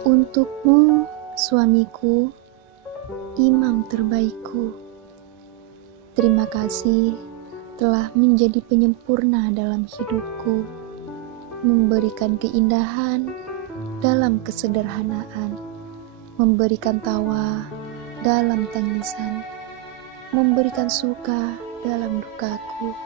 Untukmu, suamiku, imam terbaikku, terima kasih telah menjadi penyempurna dalam hidupku, memberikan keindahan dalam kesederhanaan, memberikan tawa dalam tangisan, memberikan suka dalam dukaku.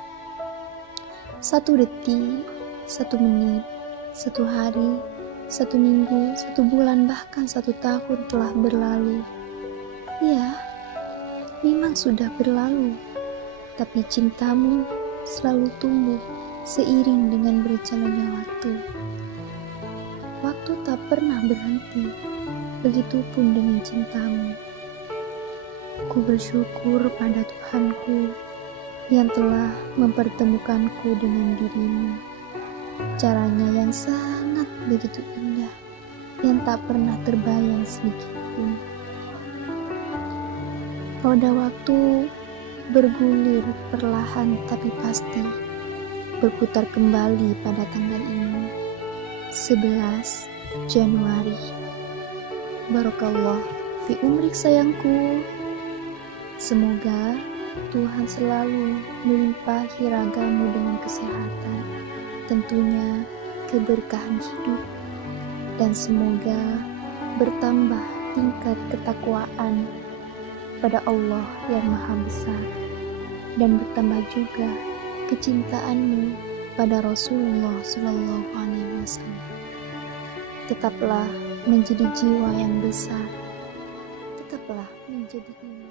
1 detik, 1 menit, 1 hari, 1 minggu, 1 bulan, bahkan 1 tahun telah berlalu. Ya, memang sudah berlalu, tapi cintamu selalu tumbuh seiring dengan berjalannya waktu. Waktu tak pernah berhenti, begitupun dengan cintamu. Ku bersyukur pada Tuhanku yang telah mempertemukanku dengan dirimu. Caranya yang sangat begitu indah, yang tak pernah terbayang sedikitpun. Roda waktu bergulir perlahan tapi pasti, berputar kembali pada tanggal ini, 11 Januari. Barakallah fi umrik sayangku. Semoga Tuhan selalu melimpahi ragamu dengan kesehatan, tentunya keberkahan hidup, dan semoga bertambah tingkat ketakwaan pada Allah yang Maha Besar, dan bertambah juga kecintaanmu pada Rasulullah SAW. Tetaplah menjadi jiwa yang besar, tetaplah menjadi imam.